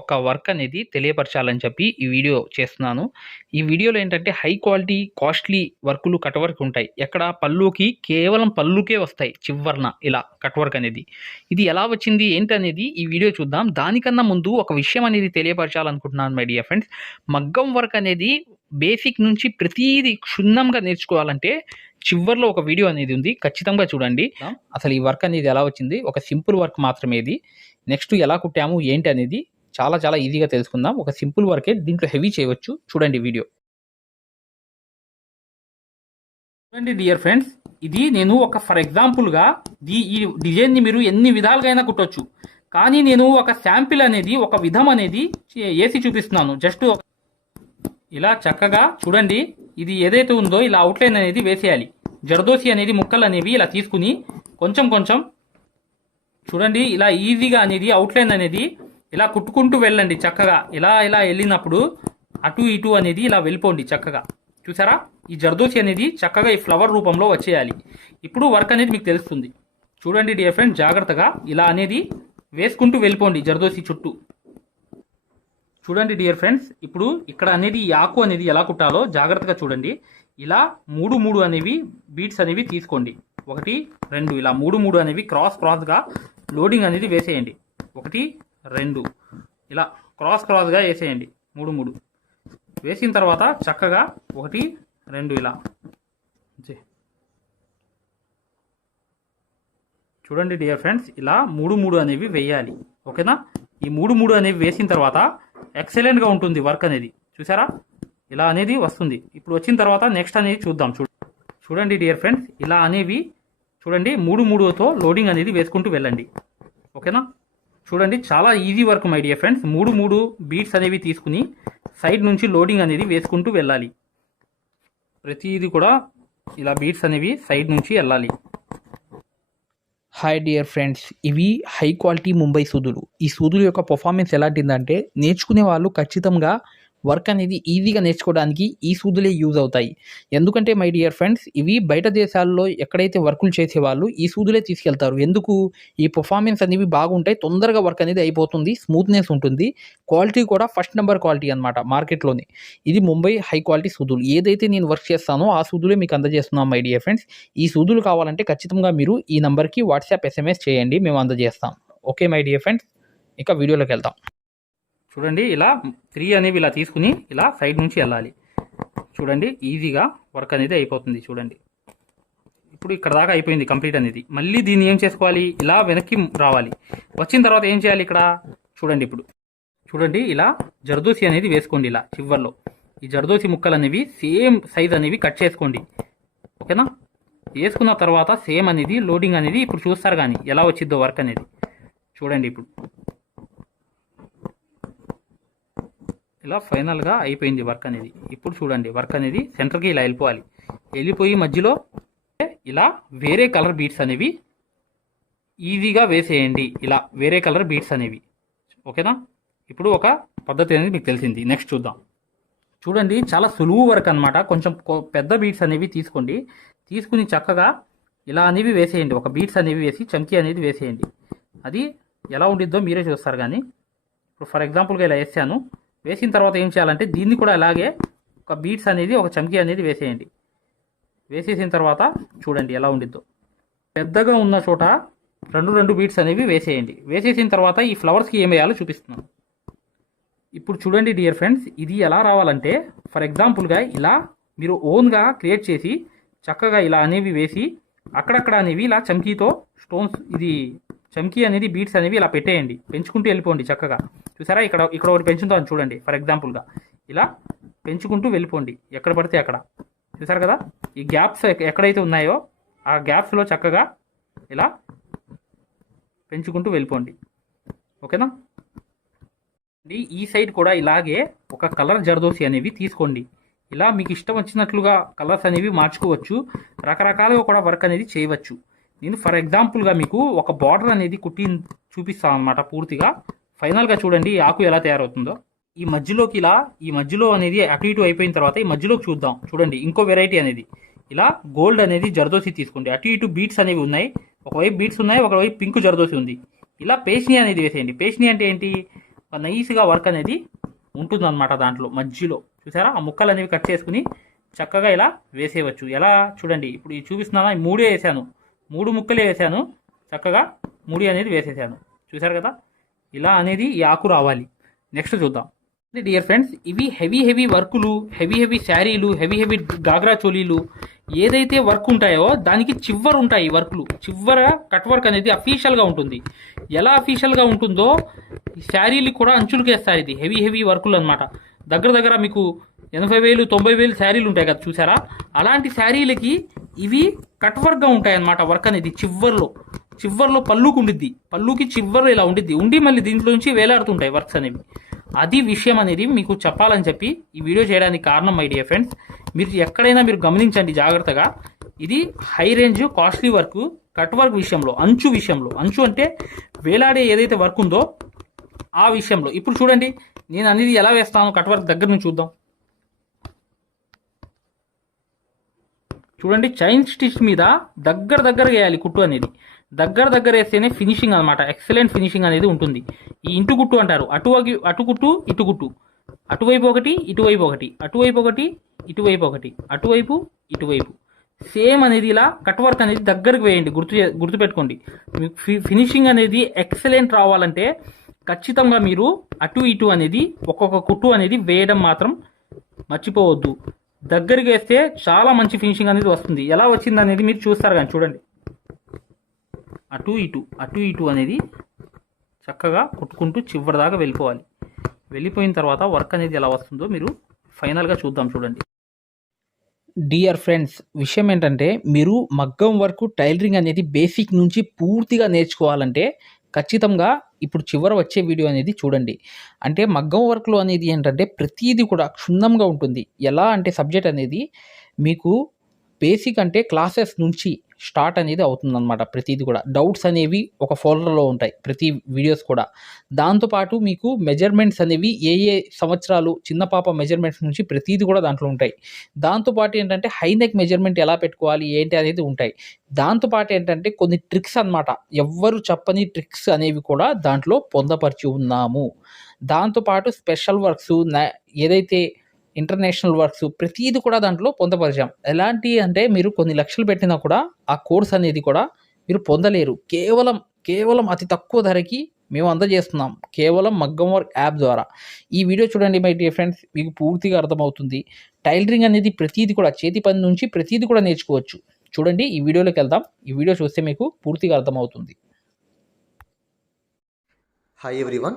ఒక వర్క్ అనేది తెలియపరచాలని చెప్పి ఈ వీడియో చేస్తున్నాను ఈ వీడియోలో ఏంటంటే హై క్వాలిటీ కాస్ట్లీ వర్కులు కట్ వర్క్ ఉంటాయి ఎక్కడ పళ్ళుకి కేవలం పళ్ళుకే వస్తాయి చివర్న ఇలా కట్ వర్క్ అనేది ఇది ఎలా వచ్చింది ఏంటి అనేది ఈ వీడియో చూద్దాం దానికన్నా ముందు ఒక విషయం అనేది తెలియపరచాలనుకుంటున్నాను మై డియర్ ఫ్రెండ్స్ మగ్గం వర్క్ అనేది బేసిక్ నుంచి ప్రతీది క్షుణ్ణంగా నేర్చుకోవాలంటే చివర్లో ఒక వీడియో అనేది ఉంది ఖచ్చితంగా చూడండి అసలు ఈ వర్క్ అనేది ఎలా వచ్చింది ఒక సింపుల్ వర్క్ మాత్రమే ఇది నెక్స్ట్ ఎలా కుట్టాము ఏంటి అనేది చాలా చాలా ఈజీగా తెలుసుకుందాం ఒక సింపుల్ వర్కే దీంట్లో హెవీ చేయవచ్చు చూడండి వీడియో చూడండి డియర్ ఫ్రెండ్స్ ఇది నేను ఒక ఫర్ ఎగ్జాంపుల్గా ఈ డిజైన్ని మీరు ఎన్ని విధాలుగా కుట్టొచ్చు కానీ నేను ఒక శాంపిల్ అనేది ఒక విధం అనేది వేసి చూపిస్తున్నాను జస్ట్ ఇలా చక్కగా చూడండి ఇది ఏదైతే ఉందో ఇలా అవుట్లైన్ అనేది వేసేయాలి జరదోసి అనేది ముక్కలు అనేవి ఇలా తీసుకుని కొంచెం కొంచెం చూడండి ఇలా ఈజీగా అనేది అవుట్లైన్ అనేది ఇలా కుట్టుకుంటూ వెళ్ళండి చక్కగా ఇలా ఇలా వెళ్ళినప్పుడు అటు ఇటు అనేది ఇలా వెళ్ళిపోండి చక్కగా చూసారా ఈ జర్దోసి అనేది చక్కగా ఈ ఫ్లవర్ రూపంలో వచ్చేయాలి ఇప్పుడు వర్క్ అనేది మీకు తెలుస్తుంది చూడండి డియర్ ఫ్రెండ్ జాగ్రత్తగా ఇలా అనేది వేసుకుంటూ వెళ్ళిపోండి జర్దోసి చుట్టూ చూడండి డియర్ ఫ్రెండ్స్ ఇప్పుడు ఇక్కడ అనేది ఈ ఆకు అనేది ఎలా కుట్టాలో జాగ్రత్తగా చూడండి ఇలా మూడు మూడు అనేవి బీట్స్ అనేవి తీసుకోండి ఒకటి రెండు ఇలా మూడు మూడు అనేవి క్రాస్ క్రాస్గా లోడింగ్ అనేది వేసేయండి ఒకటి రెండు ఇలా క్రాస్ క్రాస్గా వేసేయండి మూడు మూడు వేసిన తర్వాత చక్కగా ఒకటి రెండు ఇలా చూడండి డియర్ ఫ్రెండ్స్ ఇలా మూడు మూడు అనేవి వేయాలి ఓకేనా ఈ మూడు మూడు అనేవి వేసిన తర్వాత ఎక్సలెంట్గా ఉంటుంది వర్క్ అనేది చూసారా ఇలా అనేది వస్తుంది ఇప్పుడు వచ్చిన తర్వాత నెక్స్ట్ అనేది చూద్దాం చూ చూడండి డియర్ ఫ్రెండ్స్ ఇలా అనేవి చూడండి మూడు మూడుతో లోడింగ్ అనేది వేసుకుంటూ వెళ్ళండి ఓకేనా చూడండి చాలా easy work my dear friends మూడు మూడు బీట్స్ అనేవి తీసుకుని సైడ్ నుంచి లోడింగ్ అనేది వేసుకుంటూ వెళ్ళాలి ప్రతిదీ కూడా ఇలా బీట్స్ అనేవి సైడ్ నుంచి వెళ్ళాలి హాయ్ డియర్ ఫ్రెండ్స్ ఇవి హై క్వాలిటీ ముంబై సూదులు ఈ సూదులు యొక్క పర్ఫార్మెన్స్ ఎలాంటిందంటే నేర్చుకునే వాళ్ళు ఖచ్చితంగా వర్క్ అనేది ఈజీగా నేర్చుకోవడానికి ఈ సూదులే యూజ్ అవుతాయి ఎందుకంటే మై డియర్ ఫ్రెండ్స్ ఇవి బయట దేశాల్లో ఎక్కడైతే వర్కులు చేసేవాళ్ళు ఈ సూదులే తీసుకెళ్తారు ఎందుకు ఈ పర్ఫార్మెన్స్ అనేవి బాగుంటాయి తొందరగా వర్క్ అనేది అయిపోతుంది స్మూత్నెస్ ఉంటుంది క్వాలిటీ కూడా ఫస్ట్ నెంబర్ క్వాలిటీ అనమాట మార్కెట్లోనే ఇది ముంబై హై క్వాలిటీ సూదులు ఏదైతే నేను వర్క్ చేస్తానో ఆ సూదులే మీకు అందజేస్తున్నాం మై డియర్ ఫ్రెండ్స్ ఈ సూదులు కావాలంటే ఖచ్చితంగా మీరు ఈ నెంబర్కి వాట్సాప్ ఎస్ఎంఎస్ చేయండి మేము అందజేస్తాం ఓకే మై డియర్ ఫ్రెండ్స్ ఇక వీడియోలోకి వెళ్తాం చూడండి ఇలా త్రీ అనేవి ఇలా తీసుకుని ఇలా సైడ్ నుంచి వెళ్ళాలి చూడండి ఈజీగా వర్క్ అనేది అయిపోతుంది చూడండి ఇప్పుడు ఇక్కడ దాకా అయిపోయింది కంప్లీట్ అనేది మళ్ళీ దీన్ని ఏం చేసుకోవాలి ఇలా వెనక్కి రావాలి వచ్చిన తర్వాత ఏం చేయాలి ఇక్కడ చూడండి ఇప్పుడు చూడండి ఇలా జర్దోసి అనేది వేసుకోండి ఇలా చివర్లో ఈ జర్దోసి ముక్కలు అనేవి సేమ్ సైజ్ అనేవి కట్ చేసుకోండి ఓకేనా వేసుకున్న తర్వాత సేమ్ అనేది లోడింగ్ అనేది ఇప్పుడు చూస్తారు కానీ ఎలా వచ్చిద్దో వర్క్ అనేది చూడండి ఇప్పుడు ఇలా ఫైనల్గా అయిపోయింది వర్క్ అనేది ఇప్పుడు చూడండి వర్క్ అనేది సెంటర్కి ఇలా వెళ్ళిపోవాలి వెళ్ళిపోయి మధ్యలో ఇలా వేరే కలర్ బీట్స్ అనేవి ఈజీగా వేసేయండి ఇలా వేరే కలర్ బీట్స్ అనేవి ఓకేనా ఇప్పుడు ఒక పద్ధతి అనేది మీకు తెలిసింది నెక్స్ట్ చూద్దాం చూడండి చాలా సులువు వర్క్ అనమాట కొంచెం పెద్ద బీట్స్ అనేవి తీసుకోండి తీసుకుని చక్కగా ఇలా అనేవి వేసేయండి ఒక బీట్స్ అనేవి వేసి చంకీ అనేది వేసేయండి అది ఎలా ఉండిద్దో మీరే చూస్తారు కానీ ఇప్పుడు ఫర్ ఎగ్జాంపుల్గా ఇలా వేసాను వేసిన తర్వాత ఏం చేయాలంటే దీన్ని కూడా అలాగే ఒక బీట్స్ అనేది ఒక చమ్కీ అనేది వేసేయండి వేసేసిన తర్వాత చూడండి ఎలా ఉండిద్దో పెద్దగా ఉన్న చోట రెండు రెండు బీట్స్ అనేవి వేసేయండి వేసేసిన తర్వాత ఈ ఫ్లవర్స్కి ఏం వేయాలో చూపిస్తున్నాను ఇప్పుడు చూడండి డియర్ ఫ్రెండ్స్ ఇది ఎలా రావాలంటే ఫర్ ఎగ్జాంపుల్గా ఇలా మీరు ఓన్గా క్రియేట్ చేసి చక్కగా ఇలా అనేవి వేసి అక్కడక్కడ అనేవి ఇలా చమ్కీతో స్టోన్స్ ఇది చమ్కీ అనేది బీట్స్ అనేవి ఇలా పెట్టేయండి పెంచుకుంటూ వెళ్ళిపోండి చక్కగా చూసారా ఇక్కడ ఇక్కడ ఒకటి పెంచుతాను చూడండి ఫర్ ఎగ్జాంపుల్గా ఇలా పెంచుకుంటూ వెళ్ళిపోండి ఎక్కడ పడితే అక్కడ చూసారు కదా ఈ గ్యాప్స్ ఎక్కడైతే ఉన్నాయో ఆ గ్యాప్స్లో చక్కగా ఇలా పెంచుకుంటూ వెళ్ళిపోండి ఓకేనా ఈ సైడ్ కూడా ఇలాగే ఒక కలర్ జరదోసి అనేవి తీసుకోండి ఇలా మీకు ఇష్టం వచ్చినట్లుగా కలర్స్ అనేవి మార్చుకోవచ్చు రకరకాలుగా కూడా వర్క్ అనేది చేయవచ్చు నేను ఫర్ ఎగ్జాంపుల్గా మీకు ఒక బార్డర్ అనేది కుట్టి చూపిస్తాను అనమాట పూర్తిగా ఫైనల్గా చూడండి ఆకు ఎలా తయారవుతుందో ఈ మధ్యలోకి ఇలా ఈ మధ్యలో అనేది అటు ఇటు అయిపోయిన తర్వాత ఈ మధ్యలోకి చూద్దాం చూడండి ఇంకో వెరైటీ అనేది ఇలా గోల్డ్ అనేది జరదోసి తీసుకోండి అటు ఇటు బీట్స్ అనేవి ఉన్నాయి ఒకవైపు బీట్స్ ఉన్నాయి ఒకవైపు పింక్ జర్దోసి ఉంది ఇలా పేషిని అనేది వేసేయండి పేషిని అంటే ఏంటి నైస్గా వర్క్ అనేది ఉంటుందన్నమాట దాంట్లో మధ్యలో చూసారా ఆ ముక్కలు అనేవి కట్ చేసుకుని చక్కగా ఇలా వేసేయవచ్చు ఎలా చూడండి ఇప్పుడు ఇది చూపిస్తున్నానా మూడే వేసాను మూడు ముక్కలే వేసాను చక్కగా మూడి అనేది వేసేసాను చూసారు కదా ఇలా అనేది ఈ ఆకు రావాలి నెక్స్ట్ చూద్దాం డియర్ ఫ్రెండ్స్ ఇవి హెవీ హెవీ వర్కులు హెవీ హెవీ శారీలు హెవీ హెవీ గాగ్రా చోలీలు ఏదైతే వర్క్ ఉంటాయో దానికి చివర ఉంటాయి వర్క్లు చివర కట్ వర్క్ అనేది అఫీషియల్గా ఉంటుంది ఎలా అఫీషియల్గా ఉంటుందో శారీలు కూడా అంచులకేస్తారు ఇది హెవీ హెవీ వర్కులు అనమాట దగ్గర దగ్గర మీకు ఎనభై వేలు తొంభై వేలు శారీలు ఉంటాయి కదా చూసారా అలాంటి శారీలకి ఇవి కట్ వర్క్గా ఉంటాయి అన్నమాట వర్క్ అనేది చివర్లో చివర్లో పళ్ళుకు ఉండిద్ది పళ్ళుకి చివరి ఇలా ఉండిద్ది ఉండి మళ్ళీ దీంట్లో నుంచి వేలాడుతుంటాయి వర్క్స్ అనేవి అది విషయం అనేది మీకు చెప్పాలని చెప్పి ఈ వీడియో చేయడానికి కారణం మై డియర్ ఫ్రెండ్స్ మీరు ఎక్కడైనా మీరు గమనించండి జాగ్రత్తగా ఇది high range costly work cut work విషయంలో అంచు విషయంలో అంచు అంటే వేలాడే ఏదైతే వర్క్ ఉందో ఆ విషయంలో ఇప్పుడు చూడండి నేను అనేది ఎలా వేస్తాను కట్ వర్క్ దగ్గర నుంచి చూద్దాం చూడండి చైన్ స్టిచ్ మీద దగ్గర దగ్గర వేయాలి కుట్టు అనేది దగ్గర దగ్గర వేస్తేనే ఫినిషింగ్ అనమాట ఎక్సలెంట్ ఫినిషింగ్ అనేది ఉంటుంది ఈ ఇంటు గుట్టు అంటారు అటు అటు కుట్టు ఇటు గుట్టు అటువైపు ఒకటి ఇటువైపు ఒకటి అటువైపు ఒకటి ఇటువైపు ఒకటి అటువైపు ఇటువైపు సేమ్ అనేది ఇలా కట్ వర్క్ అనేది దగ్గరకు వేయండి గుర్తు గుర్తుపెట్టుకోండి మీకు ఫినిషింగ్ అనేది ఎక్సలెంట్ రావాలంటే ఖచ్చితంగా మీరు అటు ఇటు అనేది ఒక్కొక్క కుట్టు అనేది వేయడం మాత్రం మర్చిపోవద్దు దగ్గరికి వేస్తే చాలా మంచి ఫినిషింగ్ అనేది వస్తుంది ఎలా వచ్చింది అనేది మీరు చూస్తారు కానీ చూడండి అటు ఇటు అటు ఇటు అనేది చక్కగా కొట్టుకుంటూ చివరిదాకా వెళ్ళిపోవాలి వెళ్ళిపోయిన తర్వాత వర్క్ అనేది ఎలా వస్తుందో మీరు ఫైనల్గా చూద్దాం చూడండి డియర్ ఫ్రెండ్స్ విషయం ఏంటంటే మీరు మగ్గం వర్క్ టైలరింగ్ అనేది బేసిక్ నుంచి పూర్తిగా నేర్చుకోవాలంటే ఖచ్చితంగా ఇప్పుడు చివర వచ్చే వీడియో అనేది చూడండి అంటే మగ్గం వర్క్లో అనేది ఏంటంటే ప్రతిదీ కూడా క్షుణ్ణంగా ఉంటుంది ఎలా అంటే సబ్జెక్ట్ అనేది మీకు బేసిక్ అంటే క్లాసెస్ నుంచి స్టార్ట్ అనేది అవుతుందన్నమాట ప్రతిది కూడా డౌట్స్ అనేవి ఒక ఫోల్డర్లో ఉంటాయి ప్రతి వీడియోస్ కూడా దాంతోపాటు మీకు మెజర్మెంట్స్ అనేవి ఏ ఏ సంవత్సరాలు చిన్న పాప మెజర్మెంట్స్ నుంచి ప్రతిది కూడా దాంట్లో ఉంటాయి దాంతోపాటు ఏంటంటే హై నెక్ మెజర్మెంట్ ఎలా పెట్టుకోవాలి ఏంటి అనేది ఉంటాయి దాంతోపాటు ఏంటంటే కొన్ని ట్రిక్స్ అనమాట ఎవ్వరు చెప్పని ట్రిక్స్ అనేవి కూడా దాంట్లో పొందపరిచి ఉన్నాము దాంతోపాటు స్పెషల్ వర్క్స్ ఏదైతే ఇంటర్నేషనల్ వర్క్స్ ప్రతిదీ కూడా దాంట్లో పొందపరిచాం ఎలాంటి అంటే మీరు కొన్ని లక్షలు పెట్టినా కూడా ఆ కోర్స్ అనేది కూడా మీరు పొందలేరు కేవలం కేవలం అతి తక్కువ ధరకి మేము అందజేస్తున్నాం కేవలం మగ్గం వర్క్ యాప్ ద్వారా ఈ వీడియో చూడండి మై డియర్ ఫ్రెండ్స్ మీకు పూర్తిగా అర్థమవుతుంది టైలరింగ్ అనేది ప్రతిదీ కూడా చేతి పని నుంచి ప్రతిదీ కూడా నేర్చుకోవచ్చు చూడండి ఈ వీడియోలోకి వెళ్దాం ఈ వీడియో చూస్తే మీకు పూర్తిగా అర్థమవుతుంది హాయ్ ఎవ్రీవన్